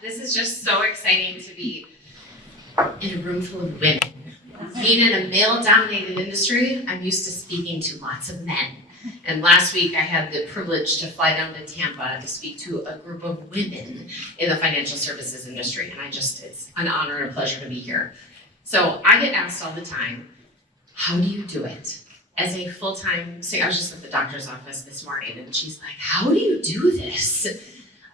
This is just so exciting to be in a room full of women. Being in a male-dominated industry, I'm used to speaking to lots of men. And last week I had the privilege to fly down to Tampa to speak to a group of women in the financial services industry. And it's an honor and a pleasure to be here. So I get asked all the time, how do you do it? As a full-time, I was just at the doctor's office this morning and she's like, how do you do this?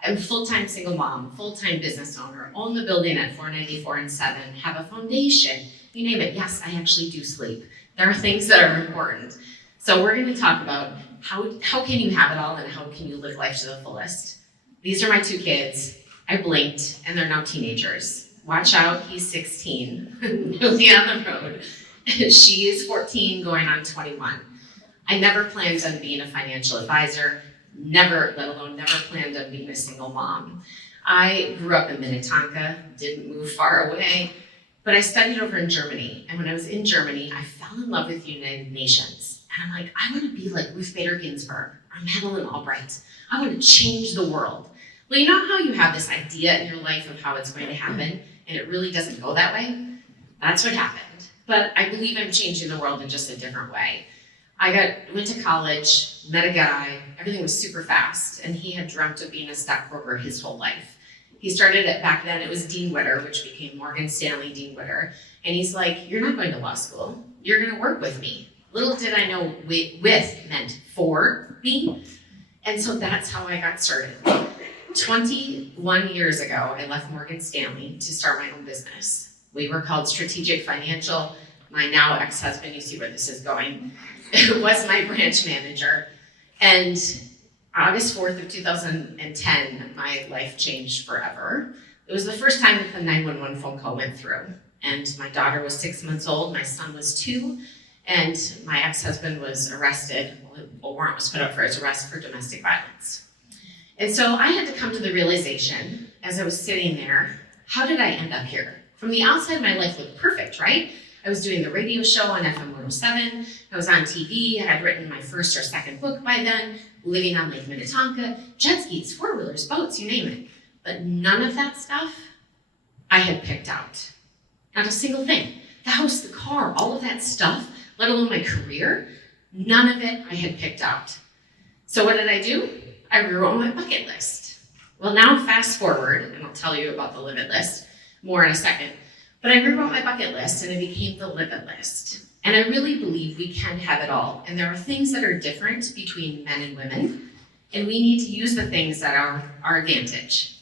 I'm a full-time single mom, full-time business owner, own the building at 494 and 7, have a foundation, you name it. Yes, I actually do sleep. There are things that are important. So we're going to talk about how can you have it all and how can you live life to the fullest. These are my two kids. I blinked and they're now teenagers. Watch out, he's 16, newly on the road. She is 14 going on 21. I never planned on being a financial advisor, never planned on being a single mom. I grew up in Minnetonka, didn't move far away, but I studied over in Germany. And when I was in Germany, I fell in love with the United Nations. And I'm like, I want to be like Ruth Bader Ginsburg or Madeleine Albright. I want to change the world. Well, you know how you have this idea in your life of how it's going to happen, and it really doesn't go that way? That's what happened. But I believe I'm changing the world in just a different way. I went to college, met a guy, everything was super fast, and he had dreamt of being a stockbroker his whole life. He started it back then, it was Dean Witter, which became Morgan Stanley Dean Witter, and he's like, you're not going to law school, you're gonna work with me. Little did I know with meant for me, and so that's how I got started. 21 years ago, I left Morgan Stanley to start my own business. We were called Strategic Financial. My now ex-husband, you see where this is going, was my branch manager. And August 4th of 2010, my life changed forever. It was the first time that the 911 phone call went through. And my daughter was 6 months old, my son was 2, and my ex-husband was arrested. A warrant was put up for his arrest for domestic violence. And so I had to come to the realization, as I was sitting there, how did I end up here? From the outside, my life looked perfect, right? I was doing the radio show on FM 107, I was on TV, I had written my first or second book by then, living on Lake Minnetonka, jet skis, four-wheelers, boats, you name it. But none of that stuff I had picked out. Not a single thing. The house, the car, all of that stuff, let alone my career, none of it I had picked out. So what did I do? I rewrote my bucket list. Well, now fast forward, and I'll tell you about the livit list more in a second, but I rewrote my bucket list and it became the livit list. And I really believe we can have it all. And there are things that are different between men and women, and we need to use the things that are our advantage.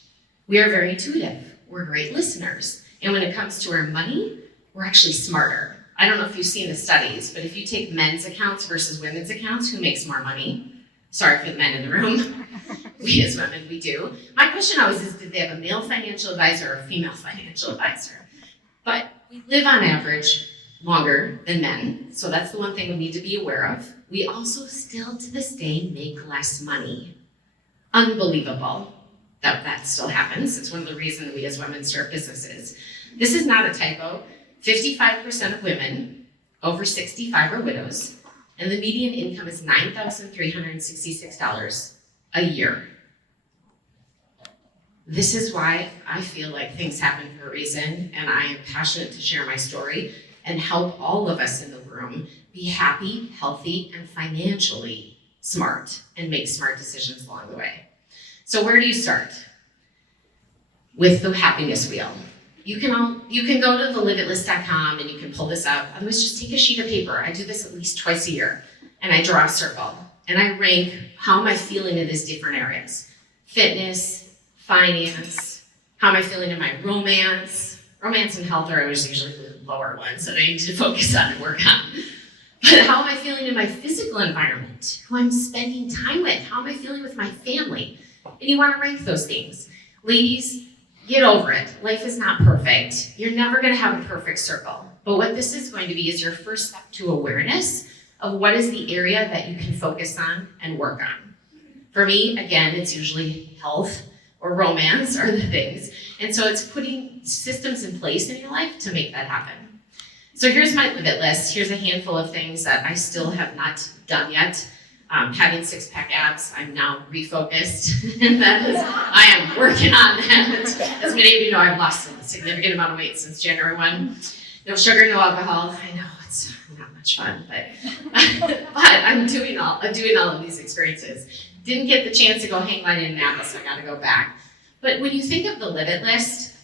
We are very intuitive. We're great listeners. And when it comes to our money, we're actually smarter. I don't know if you've seen the studies, but if you take men's accounts versus women's accounts, who makes more money? Sorry for the men in the room. We as women, we do. My question always is, did they have a male financial advisor or a female financial advisor? But we live on average longer than men, so that's the one thing we need to be aware of. We also still to this day make less money. Unbelievable that still happens. It's one of the reasons we as women start businesses. This is not a typo. 55% of women over 65 are widows, and the median income is $9,366 a year. This is why I feel like things happen for a reason, and I am passionate to share my story and help all of us in the room be happy, healthy, and financially smart and make smart decisions along the way. So where do you start? With the happiness wheel. You can go to the livitlist.com and you can pull this up. Otherwise, just take a sheet of paper. I do this at least twice a year, and I draw a circle, and I rank how am I feeling in these different areas. Fitness, finance, how am I feeling in my romance? Romance and health are always usually the lower ones that I need to focus on and work on. But how am I feeling in my physical environment? Who I'm spending time with? How am I feeling with my family? And you want to rank those things. Ladies, get over it. Life is not perfect. You're never going to have a perfect circle. But what this is going to be is your first step to awareness of what is the area that you can focus on and work on. For me, again, it's usually health or romance are the things. And so it's putting systems in place in your life to make that happen. So here's my livit list. Here's a handful of things that I still have not done yet. Having six-pack abs, I'm now refocused. And I am working on that. As many of you know, I've lost a significant amount of weight since January 1. No sugar, no alcohol. I know it's not much fun, but I'm doing all of these experiences. Didn't get the chance to go hang mine in Indianapolis, so I got to go back. But when you think of the livit list,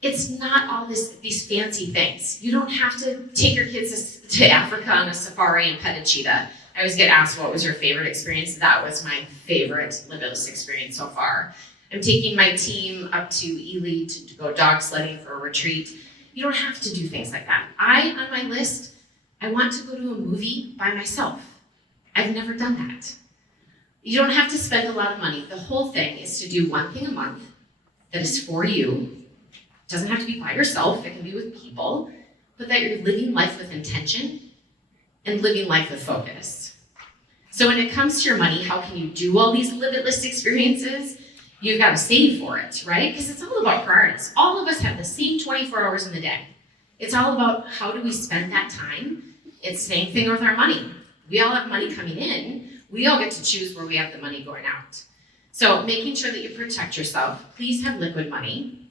it's not all these fancy things. You don't have to take your kids to Africa on a safari and pet a cheetah. I always get asked, what was your favorite experience? That was my favorite limitless experience so far. I'm taking my team up to Ely to go dog sledding for a retreat. You don't have to do things like that. On my list, I want to go to a movie by myself. I've never done that. You don't have to spend a lot of money. The whole thing is to do one thing a month that is for you. It doesn't have to be by yourself. It can be with people, but that you're living life with intention and living life with focus. So when it comes to your money, how can you do all these limitless experiences? You've got to save for it, right? Because it's all about priorities. All of us have the same 24 hours in the day. It's all about how do we spend that time. It's the same thing with our money. We all have money coming in. We all get to choose where we have the money going out. So making sure that you protect yourself. Please have liquid money.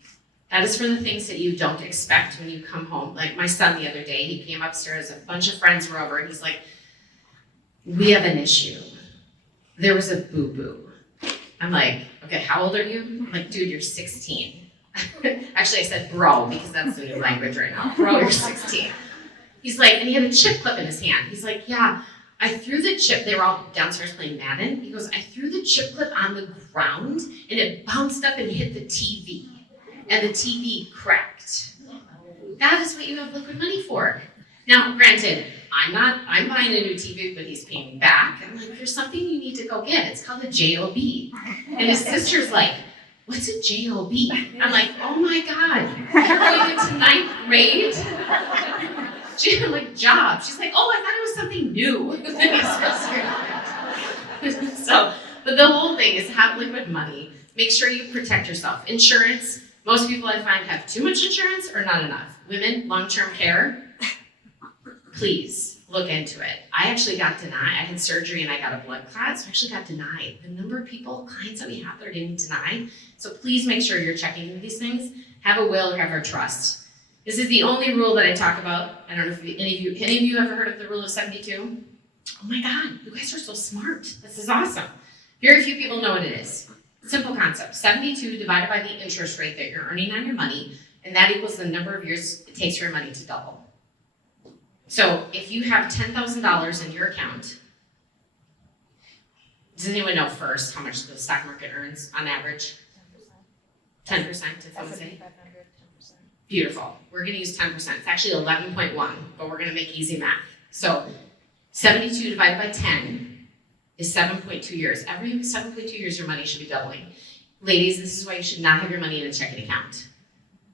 That is for the things that you don't expect when you come home. Like my son the other day, he came upstairs, a bunch of friends were over, and he's like, we have an issue. There was a boo-boo. I'm like, okay, how old are you? I'm like, dude, you're 16. Actually, I said bro, because that's the new language right now. Bro, you're 16. He's like, and he had a chip clip in his hand. He's like, yeah, I threw the chip, they were all downstairs playing Madden. He goes, I threw the chip clip on the ground and it bounced up and hit the TV. And the TV cracked. That is what you have liquid money for. Now, granted, I'm buying a new TV, but he's paying me back. I'm like, there's something you need to go get. It's called a JOB. And his sister's like, what's a JOB? I'm like, oh my God, you're going into 9th grade? I'm like, job. She's like, oh, I thought it was something new. So, but the whole thing is have liquid money. Make sure you protect yourself. Insurance, most people I find have too much insurance or not enough. Women, long-term care, please look into it. I actually got denied. I had surgery and I got a blood clot, so I actually got denied. The number of clients that we have that are getting denied. So please make sure you're checking into these things. Have a will or have a trust. This is the only rule that I talk about. I don't know if any of you ever heard of the rule of 72? Oh my God, you guys are so smart. This is awesome. Very few people know what it is. Simple concept. 72 divided by the interest rate that you're earning on your money, and that equals the number of years it takes for your money to double. So if you have $10,000 in your account, does anyone know first how much the stock market earns on average? 10%, if I would say. Beautiful. We're going to use 10%. It's actually 11.1, but we're going to make easy math. So 72 divided by 10 is 7.2 years. Every 7.2 years, your money should be doubling. Ladies, this is why you should not have your money in a checking account.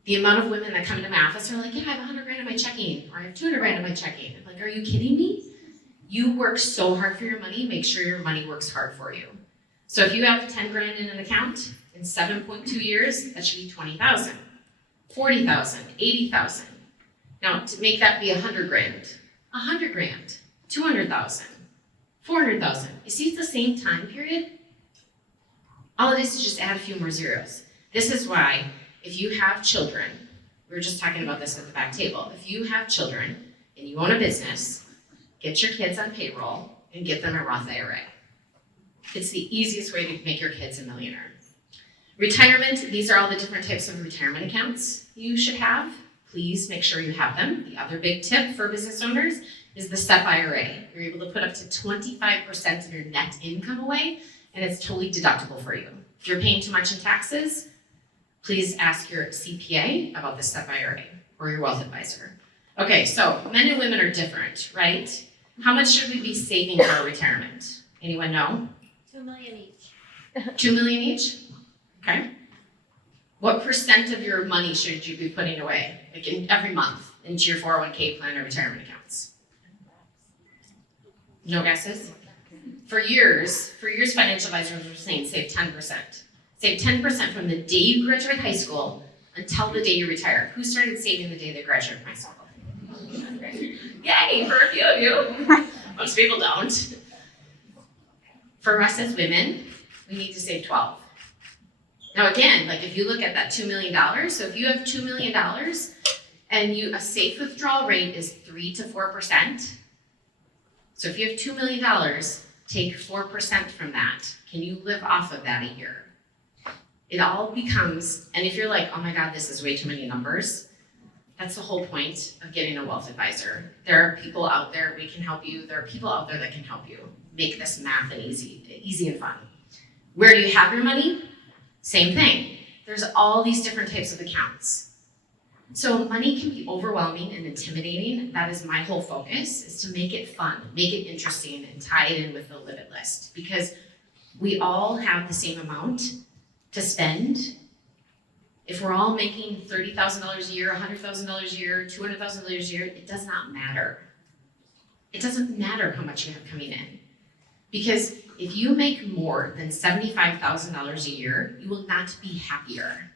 The amount of women that come into my office are like, yeah, I have 100 grand in my checking, or I have 200 grand in my checking. I'm like, are you kidding me? You work so hard for your money, make sure your money works hard for you. So if you have 10 grand in an account, in 7.2 years, that should be 20,000. 40,000, 80,000. Now to make that be 100 grand, 100 grand, 200,000, 400,000. You see it's the same time period? All it is just add a few more zeros. This is why if you have children, we were just talking about this at the back table. If you have children and you own a business, get your kids on payroll and get them a Roth IRA. It's the easiest way to make your kids a millionaire. Retirement, these are all the different types of retirement accounts you should have. Please make sure you have them. The other big tip for business owners is the SEP IRA. You're able to put up to 25% of your net income away, and it's totally deductible for you. If you're paying too much in taxes, please ask your CPA about the SEP IRA or your wealth advisor. Okay, so men and women are different, right? How much should we be saving for our retirement? Anyone know? $2 million each. 2 million each? Okay. What percent of your money should you be putting away, like every month, into your 401k plan or retirement accounts? No guesses? For years, financial advisors were saying save 10%. Save 10% from the day you graduate high school until the day you retire. Who started saving the day they graduated from high school? Yay, for a few of you. Most people don't. For us as women, we need to save 12. Now again, like if you look at that $2 million, so if you have $2 million and a safe withdrawal rate is 3 to 4%, so if you have $2 million, take 4% from that. Can you live off of that a year? It all becomes, and if you're like, oh my God, this is way too many numbers, that's the whole point of getting a wealth advisor. There are people out there, we can help you. There are people out there that can help you make this math and easy and fun. Where do you have your money? Same thing. There's all these different types of accounts. So money can be overwhelming and intimidating. That is my whole focus, is to make it fun, make it interesting, and tie it in with the livit list. Because we all have the same amount to spend. If we're all making $30,000 a year, $100,000 a year, $200,000 a year, it does not matter. It doesn't matter how much you have coming in. Because if you make more than $75,000 a year, you will not be happier.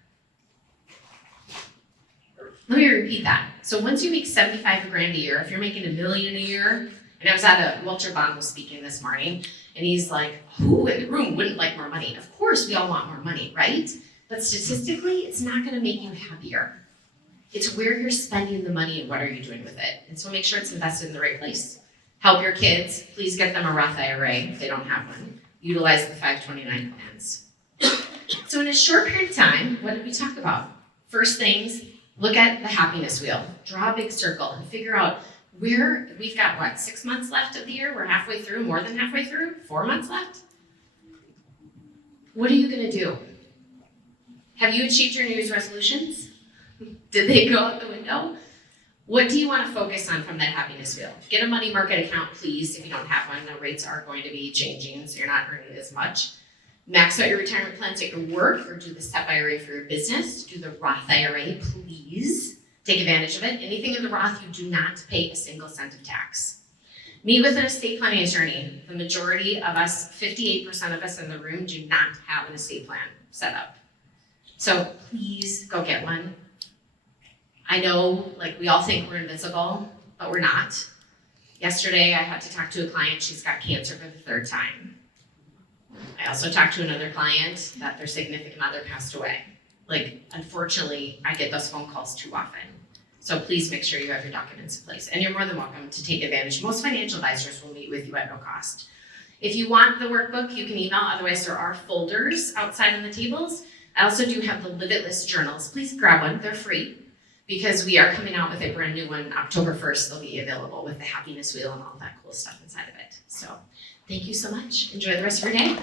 Let me repeat that. So once you make 75 grand a year, if you're making $1 million a year, and I was at Walter Bond was speaking this morning, and he's like, who in the room wouldn't like more money? Of course we all want more money, right? But statistically, it's not gonna make you happier. It's where you're spending the money and what are you doing with it. And so make sure it's invested in the right place. Help your kids, please get them a Roth IRA if they don't have one. Utilize the 529 plans. So in a short period of time, what did we talk about? First things, look at the happiness wheel. Draw a big circle and figure out where, we've got 6 months left of the year? We're halfway through, more than halfway through? 4 months left? What are you gonna do? Have you achieved your New Year's resolutions? Did they go out the window? What do you want to focus on from that happiness wheel? Get a money market account, please, if you don't have one. The rates are going to be changing, so you're not earning as much. Max out your retirement plans at your work, or do the SEP IRA for your business. Do the Roth IRA, please. Take advantage of it. Anything in the Roth, you do not pay a single cent of tax. Meet with an estate planning attorney. The majority of us, 58% of us in the room, do not have an estate plan set up. So please go get one. I know, we all think we're invisible, but we're not. Yesterday, I had to talk to a client, she's got cancer for the 3rd time. I also talked to another client that their significant other passed away. Unfortunately, I get those phone calls too often. So please make sure you have your documents in place. And you're more than welcome to take advantage. Most financial advisors will meet with you at no cost. If you want the workbook, you can email, otherwise there are folders outside on the tables. I also do have the livit list journals. Please grab one, they're free. Because we are coming out with a brand new one October 1st. They'll be available with the happiness wheel and all that cool stuff inside of it. So thank you so much. Enjoy the rest of your day.